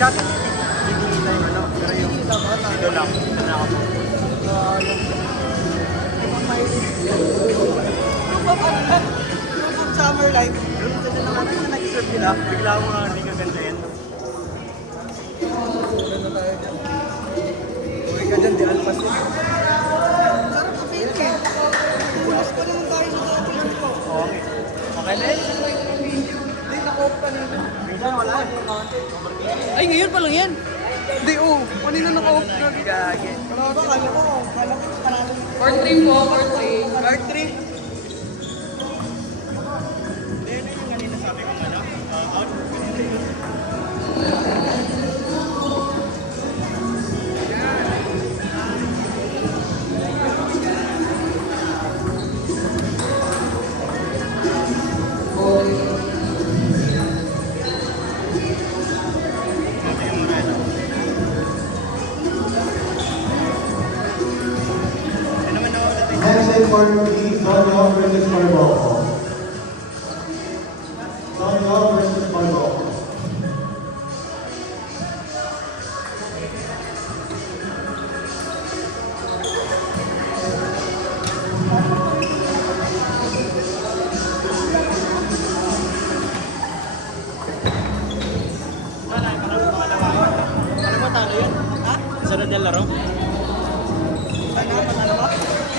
dati hindi tayo ano, pero yung ito lang ako. Yung summer life. Yung ito na naman na nag-serve nila, bigla ko nga hindi kaganda yan. Uy ka dyan, di alpas yun. Sarap ka feel ka. Bukas ko naman tayo sa office ko. Okay. Okay na yun. Hindi, naka-off ka na. Minsan wala eh. Ay, ngayon pa lang yan. Hindi, kanina naka-off ka. Gagi. Kala ko, panalo. Part 3 po, part 3. Part 3. Next in for Sonyo versus Margot. Sonyo versus Margot. Alam mo talo yun? Ha? Sunod yung laro? Sana, manalo ka?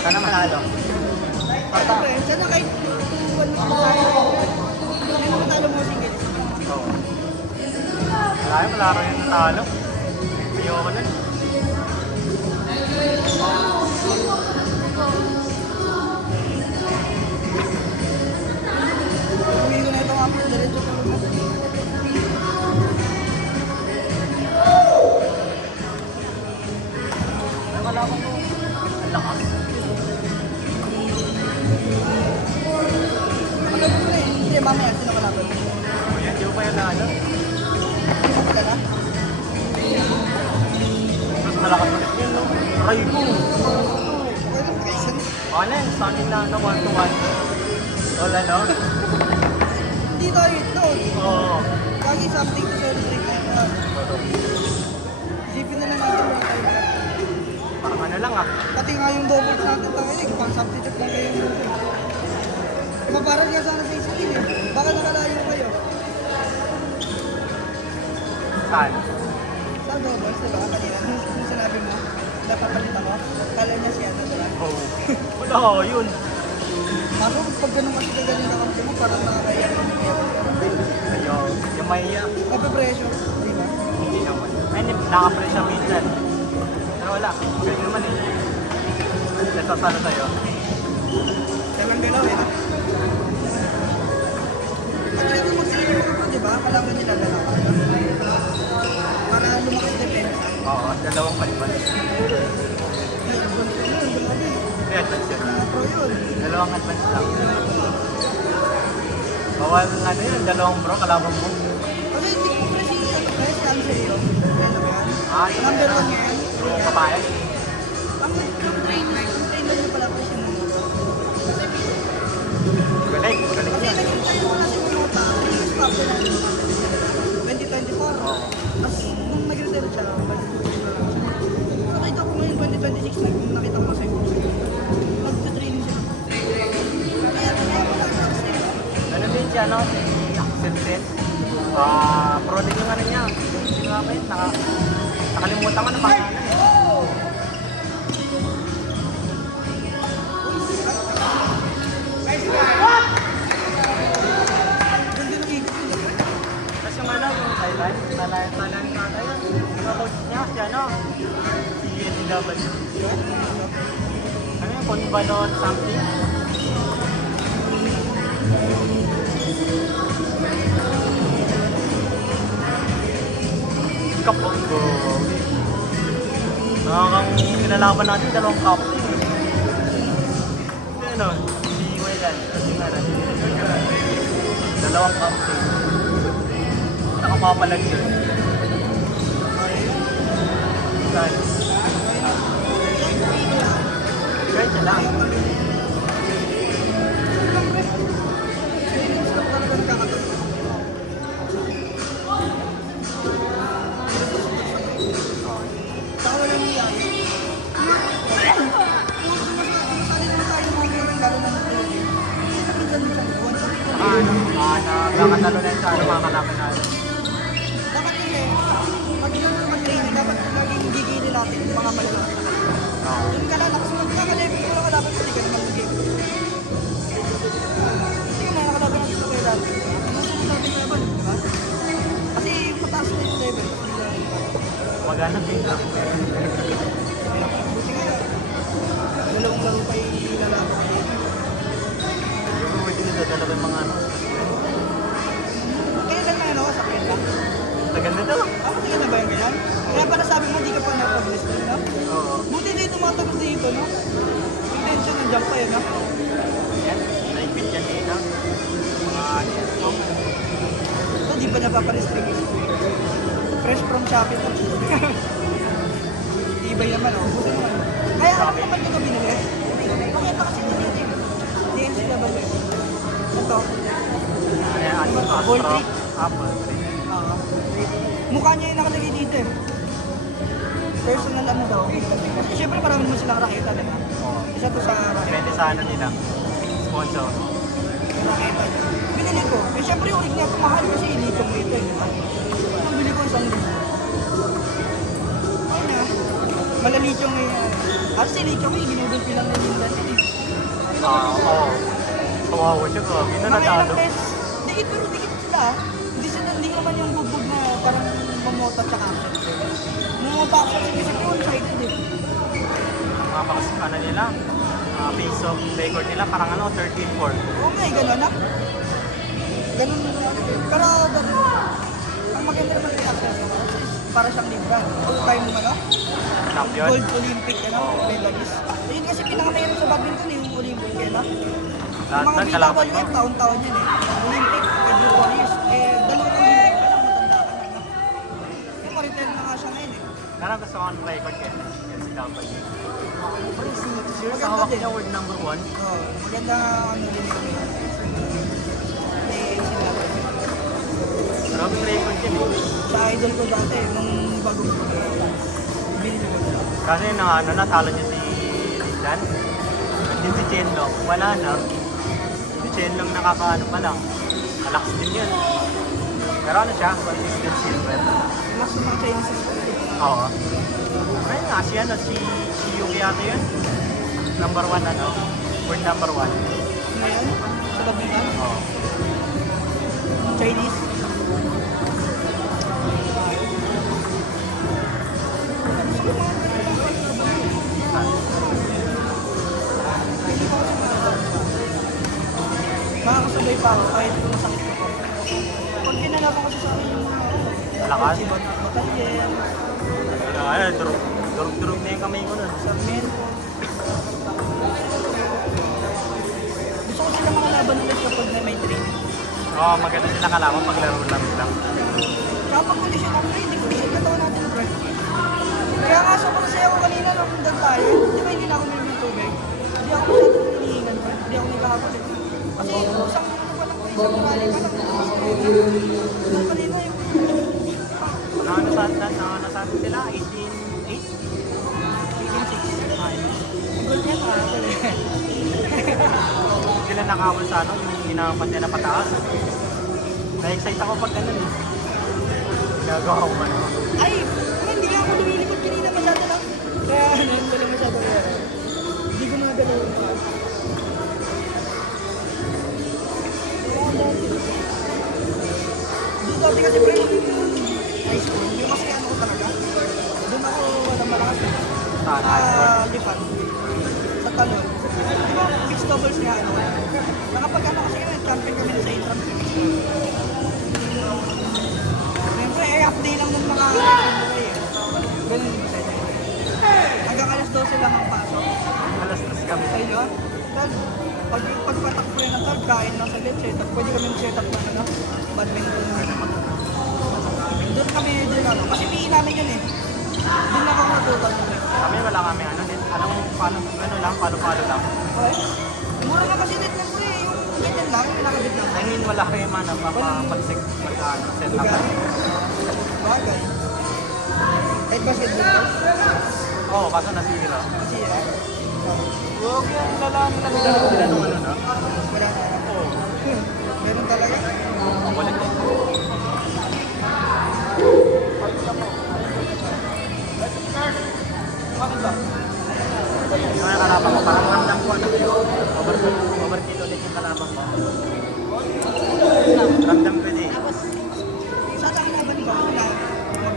Sana manalo. Siyempre, sana kahit 1 week pa tayo. Hindi mo matalo mo single. Oo. Wala yung laro yung talo. Ayoko nun. Uwi ko na itong upper, diretso ko naman. Ay, wala akong ang lakas. Ano ko na eh? Hindi, mamaya, sino kalaban? Ayan, di ko pa yun na ano. Hindi mo kilala? Mas malakas ulit yun, no? Ay, ko. Okay lang, Tyson. Ano yun? Saan na ano, 1-to-1? Wala, no? Hindi tayo ito. Oo. Lagi something to celebrate na. Isipin na lang natin mga tayo. Parang ano lang ah. Pati nga yung double natin tayo eh. Pang substitute lang kayo yung maparal nga sana sa isipin eh. Baka nakalayo kayo. Saan? Sa doubles, diba? Kanina, nung sinabi mo, napapalit ako. Kala niya siya na diba? Oo. Wala, yun. Kaso pag ganun kasi kagaling na kampi mo, parang nakakaya rin yung meron. Ayun. Yung mahiya. Mape-pressure, di ba? Hindi naman. Ay, naka-pressure minsan. Pero wala. Ganyan naman eh. Nasasalo sa'yo. Kaya lang galaw eh. Pag sinabi mo sino ko, di ba? Kalaban nila galaw. Para lumakas depensa. Oo, dalawang palibad. Ay, advance ko yun, grabe. Advance yun. Pro yun. Dalawang advance lang. Bawal ano yun, dalawang bro, kalaban mo. Kasi hindi ko kasi ano ba, si Angelio. Ano ba? Ah, yun Number na. 1 ngayon. Yung babae. Ang trainer niyo pala po siya nung Magaling, magaling kasi yan. nakita yung mga sinunuta, yung stop na 2024. Oo. Tapos nung nag-retire siya, nakita ko ngayon 2026 nung nakita ko kasi nag-training siya. Kaya wala na kasi. Ano din siya, no? Si Axel Sen. Pro din yung ano niya. Sino nga ba yun? Nakalimutan ko na pangalan eh. Ganda ng ikot yun. Tapos yung ano, yung Thailand, Thailand nata yun. Yung coach niya, si ano? Si NCW. Ano yung Convalon something? Kaponggo. Nakakang kinalaban natin, dalawang captain eh. Ano, si Welan, kasi nga natin. Dalawang captain. Nakapapalag yun. Saan? Kahit siya lang. Stop talaga nagkakataon. mag-training, dapat laging gigilin natin yung mga malalaki na kalaban. Oo. Yung kalalakas, magkakalevel ko lang kalaban, hindi ka naman mag-game. Hindi ka may nakalaban natin sa kaya dati. Ang susunod natin level, di ba? Kasi mataas na yung level. Magana tingnan. Buti nga, dalawang laro pa yung lalaban ko dito. Yung pwede nito talaga mga ano. Kaya lang ngayon ako sa kwenta. Tagal nito. Ako tingin na ba yung ganyan? Kaya pala sabi mo, di ka pa napag-list mo, no? Oo. Buti dito tumatagos dito, no? Intention ng jump pa yun, no? Yan. Naipit yan dito. Mga ano yan. Oh. Ito, di pa napaparestrict. Fresh from Shopee to. Ibay naman, oh. Buti naman. Kaya ako naman ito binili. Pakita kasi ito dito. DNCW. Ito. Kaya ano? Apple Astro. tree. Apple tree. Mukha niya yung nakalagay dito eh. Personal ano daw. Kasi syempre marami naman silang raketa, diba? Oo. Isa to sa raketa. Depende sa ano nila. Sponsor. Raketa niya. Binili ko. Eh syempre yung rig niya mahal kasi ilito mo ito eh, diba? Nung bili ko isang rig. Ayun na. Malalicho nga yan. At si Licho ko, ginudulpi lang na lindan yun eh. Oo. Kawawa siya ko. Yun na Mga ilang natalo. beses. Dikit pero dikit sila ah. Hindi naman yung bugbog na parang mamotot sa caption. Mamotot sa kasi kasi one-sided eh. Mga pakas ano nila. Piece of record nila parang ano 13-4. Oo nga eh, gano'n ah. Ganun pero ang maganda naman kay Axel Samaras is para siyang libra. All-time ano? Champion. Gold Olympic ano? Medalist. Yun kasi pinakamahirap sa badminton yung Olympic eh, no? Lahat Yung mga ng kalaban mo. BWF, taon-taon yan eh. Olympic, every 4 years. Eh, dalawang Olympic pa lang, matanda ka na, no? Yung ma-retire na nga siya ngayon eh. Parang gusto ko ng record kaya. Yan si Dampay. Pero si Sears, Maganda hawak din. niya world number 1. Oo, maganda ano din yun. Eh, sila. Grabe record yan eh. Sa idol ko dati, nung bago ko, binili ko na. Kasi na ano, natalo niya si Lindan. Yung si Chenlong, wala na. Si Chenlong nakakaano pa lang. Malakas din yun. Pero ano siya, consistent silver. Mas ng mga Chinese ko. Oo. Ayun nga, si ano, si Yuki ate yun. Number 1 ano, world number 1. Ngayon, sa badminton, Oo. Chinese. Makakasabay pa ako kahit kung masakit ko. Pag kinalaban kasi sa akin yung mga Malakas. si Batalyen, Ay, durug na yung kamay ko nun. Sarmiento. Gusto ko sila mga laban ulit kapag na may training. Oo, maganda sila kalaban pag laro-laro lang. Tsaka pag kondisyon ako, hindi kondisyon katawan natin, bro. Kaya nga sobrang saya ko kanina nung nandun tayo. Di ba hindi na ako nilin ng tubig? Hindi ako masyadong hinihingan, bro. Hindi ako nagkakapalit. Kasi isang minuto pa lang, isang rally pa lang. Nung kanina yung... Ano sa atin sila? 18-8? 18-6. Gold niya, makakapal eh. Sila nakawal sa ano, yung ginapan nila pataas. Na-excite ako pag ganun eh. Gagawa ko man. Ay, hindi nga ako lumilipad kanina masyado lang. Kaya ano, hindi lang masyado kaya. Hindi ko mga gano'n. Dito kasi pre, high school, yung mas kaya ano ko talaga. Doon ako walang malakas eh. Lipat. Sa talon. Di ba, mixed doubles nga ano. Nakapag ano kasi kami, champion kami na sa intram. Siyempre, update lang ng mga buhay eh. Ganun yung sa inyo. Hanggang alas 12 lang ang pasok. Alas-alas kami. Sa inyo, tal, pagpatakbo rin ng tal, kain lang sa setup. Pwede kami mag-setup ng ano, badminton. Doon kami, doon ano, kasi PE namin yun eh. Doon lang ako natutal. Kami wala kami ano din. Anong paano, ano lang, palo-palo lang. Okay? Mura nga kasi net lang ko eh. Yung ganyan lang, yung nakabit lang. I mean, wala kayo man, mag-set up. Lugar. Bagay. Kahit basketball. Oo, kaso nasira. Kasi ah, Huwag yung lalaan nila nila nung ano na. wala na. Oo. Ganun talaga. Ang kulit eh.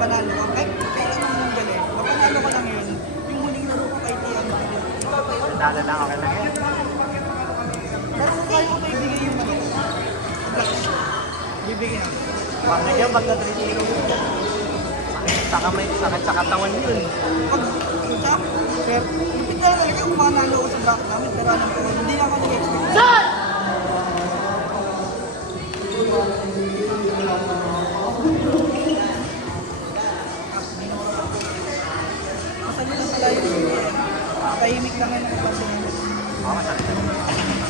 panalo ko. Kahit anong nang galing. Mapanalo ko lang yun. Yung huling laro ko kay Tian. Talo lang, okay lang yan. Pero kung kaya ko pa ibigay yung ano, bibigyan ako. Wag na dyan, pag na-3-0. Sakit sa katawan yun. Pag, sa, sir, lupit na talaga kung manalo ko sa bracket namin, pero alam ko, hindi na ako nag-expect. Masali na pala yung tahimik lang yan ang klase namin. Oo, masakit.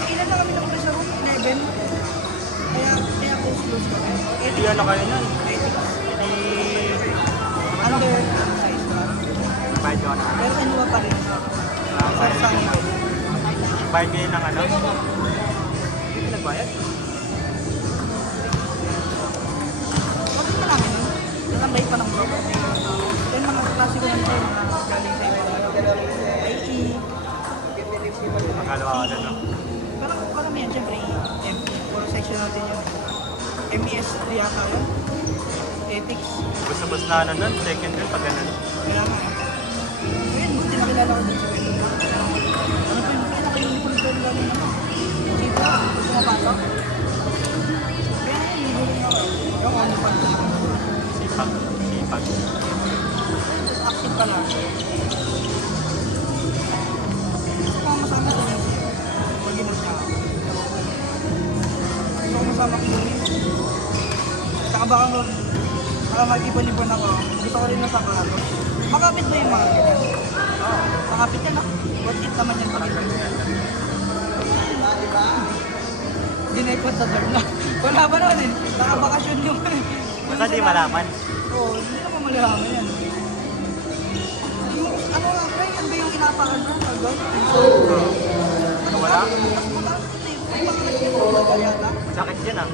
Ilan na kami nakuha sa room? 11. Kaya close kami. Hindi ano kayo nun. Ethics. Hindi... Under size na. Bayad ko na. Pero kinuha pa rin. Bayad Sa ko na. Bayad kayo ng ano? Hindi nagbayad. Huwag na namin nun. Natambay pa ng bro. Yung mga klase ko naman mga galing sa iba. IE. Magkalawa ka na, no? Parang yan, syempre, puro section natin yun. MES 3 yata yun. Ethics. Bus na ano nun, second yun pag ganun. Kaya nga. Ngayon, buti nakilala ko din sa Pwede. Ano pa yung pinaka-uniform ko yung galing naman? Sita, gusto mapasok. Kaya ngayon, hihuling ako. Yung ano pa. Sipag. Just active ka lang. Gusto ko masama sa niya. Huwag ginag niya. Gusto ko masama ko yun. Tsaka baka mag-ibon-ibon ako. Gusto ko rin nasa karo. Makapit ba yung mga ganyan? Oo. Makapit yan ah. What it naman yan pala. Hindi na ikot sa dorm na. Wala ba naman eh. Nakabakasyon yung... Basta di malaman. Oo, hindi naman malalaman yan. Yung, ano nga, pre, yan ba yung inapakan na? Agad? Ano wala? Mas mataas ko na yung pagkakas yung mga yata. Sakit yan ah.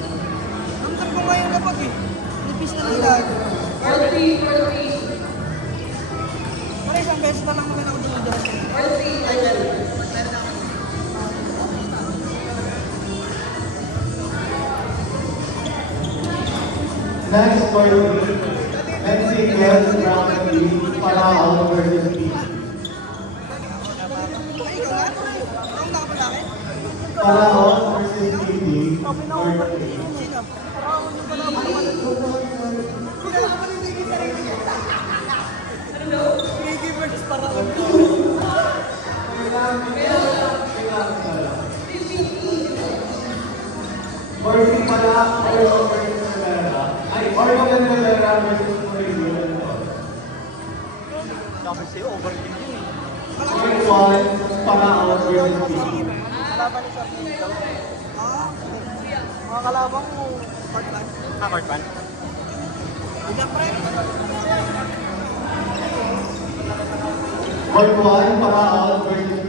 Ramdam ko ngayon kapag eh. Nipis na lang lahat. 40, 40. Para isang beses na lang naman ako dumadaan. 40. Next for NCS round 3, Parao versus P. Ay, ikaw nga? Ikaw ang nakapalaki? Parao versus PD for 3. Sino? Piggy versus Paraon. Morphe pala, Orgo versus Solera. Ay, Orgo and Solera versus Morphe. Sabi sa'yo, overkill yun eh. Next one, Parao versus P. Kalaban ni Sabi daw. Ah, mga kalabang mo. Part-time. Court ban? Hindi pre. Court 1, Parao versus